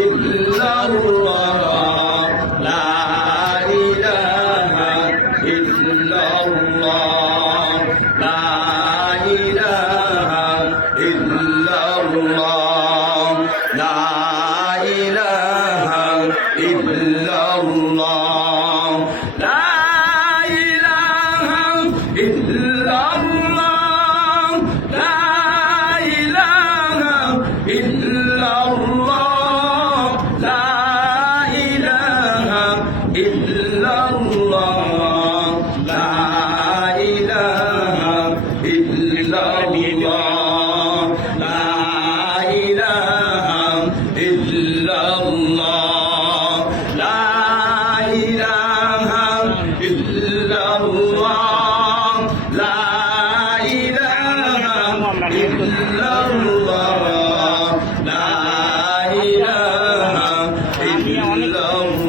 ইল্লাল্লাহ লা ইলাহা ইল্লাল্লাহ লা ইলাহা ইল্লাল্লাহ লা ইলাহা ইল্লাল্লাহ লা ইলাহা ইল্লাল্লাহ লা ইলাহা ইল্লাল্লাহ লা ইলাহা ইল্লাল্লাহ লা ইলাহা ইল্লাল্লাহ লা ইলাহা ইল্লাল্লাহ লা ইলাহা ইল্লাল্লাহ লা ইলাহা ইল্লাল্লাহ লা ইলাহা ইল্লাল্লাহ